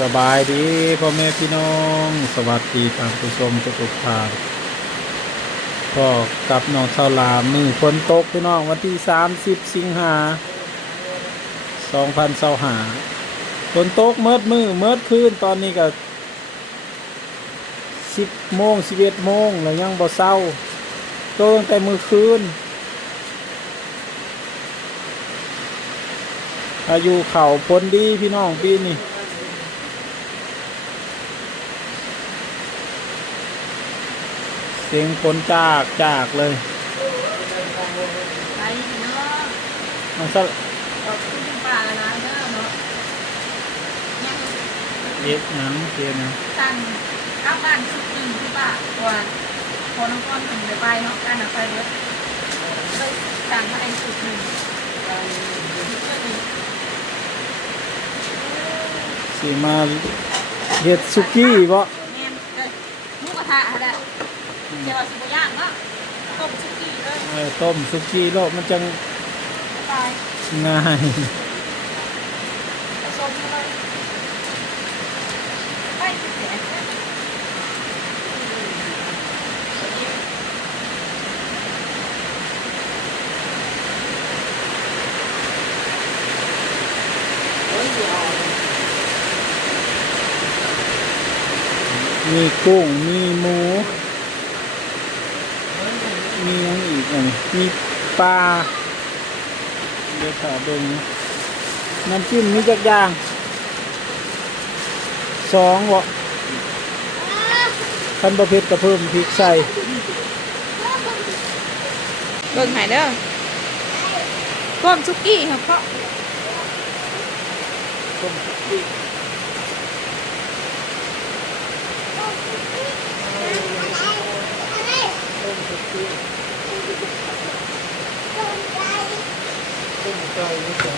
สบายดีพ่อแม่พี่น้อง สวัสดีท่านผู้ชมทุกท่านก็กลับน้องชาวลามมือฝนตกพี่น้องวันที่ 30 สิงหา2025ฝนตกเมิดมือเมิดคืนตอนนี้ก็10โมง11โมงแล้วยังบ่เศร้าโตตั้งแต่มือคืนอายุเข่าพ้นดีพี่น้องปีนี้ เสียงพ้นจากจากเลยไปเนาะมันสะขอบคุณป่านะเด้อเนาะยังเย็ดหนังเย็ดหนังสั่งกลับบ้านชุดหนึ่งที่ป่าตัวพอน้องก้อนถึงไปไปเนาะการหนักไปเบิดเลยสั่งมาให้ชุดหนึ่งชุดหนึ่งสีมาเฮ็ดสุกี้บ่แม่นเลยหมูกระทะฮะเด้อ เดี๋ยวสิบย่างเนาะต้มชุกี้เลยเออต้มสุกี้โลกมันจังไปง่าย ผสมเลยไปเสียมีกุ้งมีหมูมีหยังอีกอันนี้ มีปลาเดี๋ยวขาเบิ่งนะน้ำจิ้มมีจักอย่างสองบ่คันประเภทกระเพิ่มพริกใส่เบิ่งหายเด้อก้มชุกี้ครับเพราะต้มสุกี้ต้มสุกี้ ต้มไก่ไม่ใส่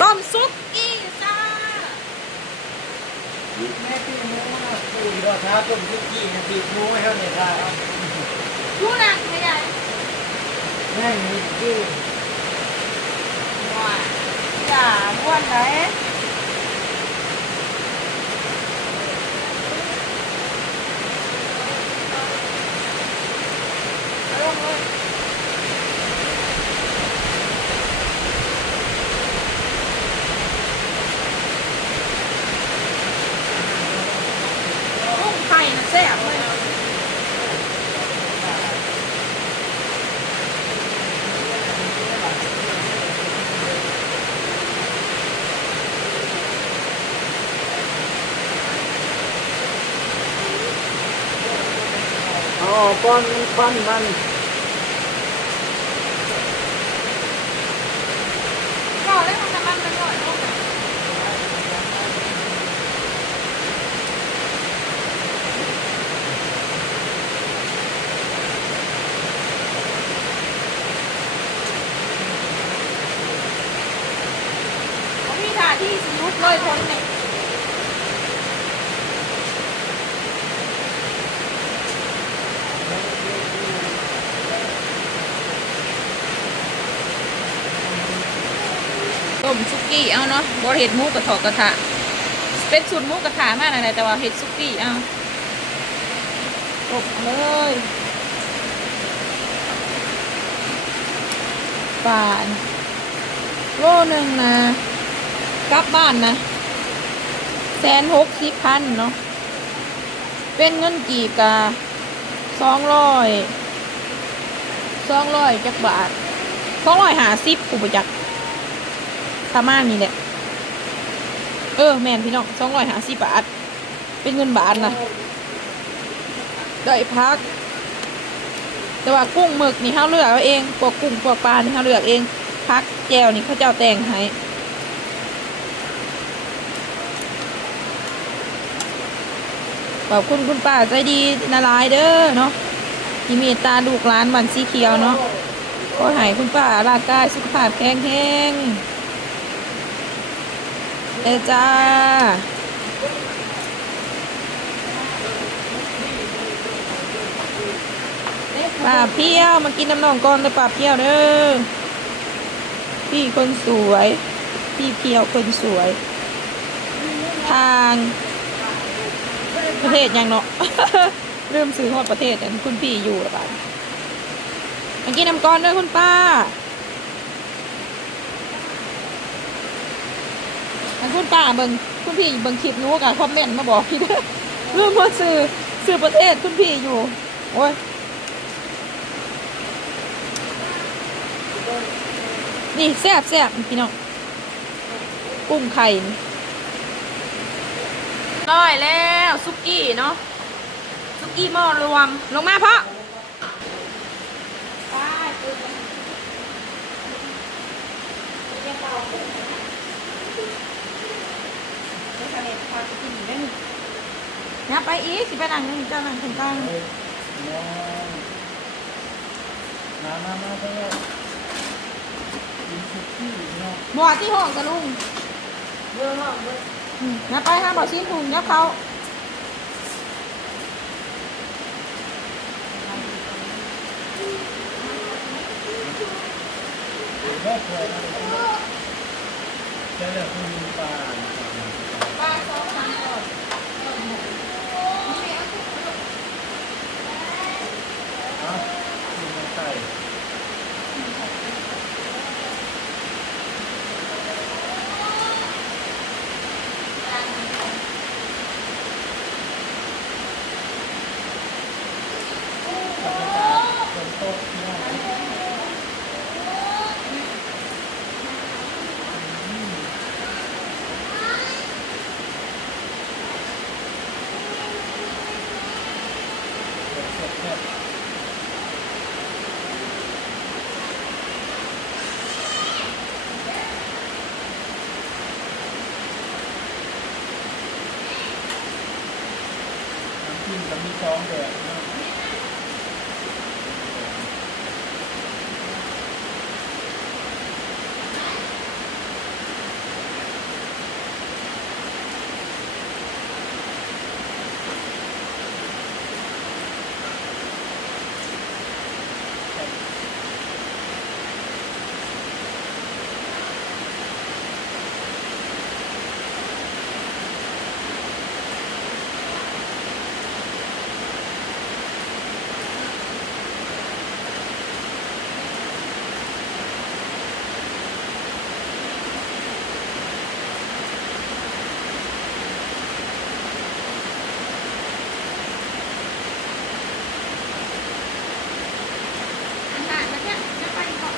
ต้มซุปกี้จ้าแม่พี่มูนะคุยว่าท้าต้มสุปกี้นะพี่มูให้เขาเนี่ยท้ารู้นะไม่ได้แม่มีกี้ว่าอย่าบ้วนไหนเอาลงเลยกุ้งไข่นะแซ่บเลย อก้อนมันควันมันก็ได้มันจะมันไปหน่อยลูกพี่ถ่าที่สีลุกเลยคนเนี่ยต้มซุ กี้เอาเนาะบเห็ดหมูกระถอกกระทะเป็นสูตรหมูกระทะมากอะแต่ว่าเห็ดซุกี้เอาต้มเลยป่านโลหนึ่งนะกลับบ้านนะแสนหกสิบพันเนาะเป็นเงินกี่กาสองร้อยสองร้อยจักบาทสองร้อยหาสิบผู้ประจักษ์ ประมาณนี้แหละ เออ แม่นพี่น้องสองร้อยหาสิบบาท เป็นเงินบาทนะได้พัก แต่ว่ากุ้งหมึกนี่เขาเลือกเอาเองพวกกุ้งพวกปลานี่เขาเลือกเอง พักแจวนี่เขาเจ้าแต่งให้ขอบคุณคุณป้าใจดีนาลายเด้อเนาะที่เมตตาลูกหลานบันสีเขียวเนาะขอให้คุณป้าร่างกายสุขภาพแข็งแรง เอจ้า ป่าเพี้ยวมากินน้ำนองก่อนเลยป่าเพี้ยวเด้อ พี่คนสวยที่เพียวคนสวย ทางประเทศยังเนาะ เริ่มซื้อฮอดประเทศแต่คุณพี่อยู่ละบาดเมื่อกี้นำก้อนด้วยคุณป้า อันคุณป้าเบิ่งคุณพี่เบิ่งคลิปนู้กับคอมเมนต์มาบอกพี่เด้อเริ่มมาซื้อซื้อประเทศคุณพี่อยู่ โอ้ยนี่แซ่บแซ่บพี่น้องกุ้งไข่นี่ร้อยแล้วซุกี้เนาะซุกี้หม้อรวมลงมาพ่ อนับไปอีกสิไปนั่งนี่เจ้านั่งคนกลางเอ้ยน้องมามามาเถอะกินสุกี้เนาะบัวที่ห้องกระลุงเบอร์ห้องเบอร์นับไปห้าบอกชิ้นถุงยับเขาแม่เคยนะเจะเลือกคุณปลา ป้าสองพันก่อน เอ้าคุณมาใส่บรรยากาศบนโต๊ะที่นั่ง น้ำ จิ้มจะมีสองแบบนะ อาหารแล้วเนี่ยจะไปก่อน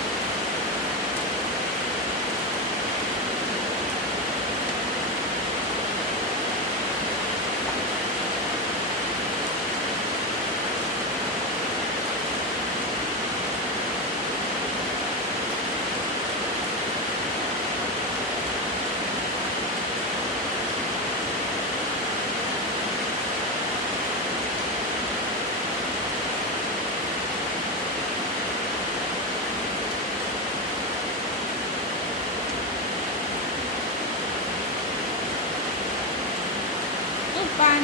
ลูกปัน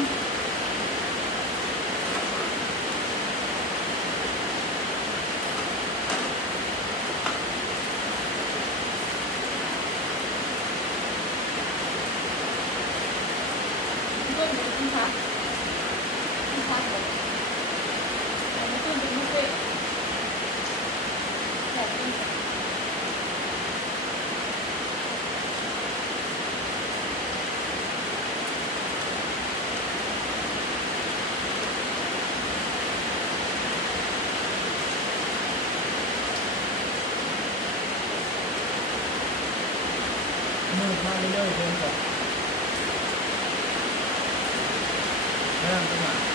ต้นเป็นคุณคะคุณคะแต่ไม่ต้นเป็นมุกเว้ยแบบนี้ มืดมากเรื่อยๆเดินก่อน เ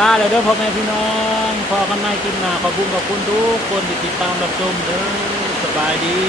ลาเลยด้อพ่อแม่พี่น้องพอกันไม่กินหนาขอบคุณขอบคุณทุกคนที่ติดตามรับชมเด้อสบายดี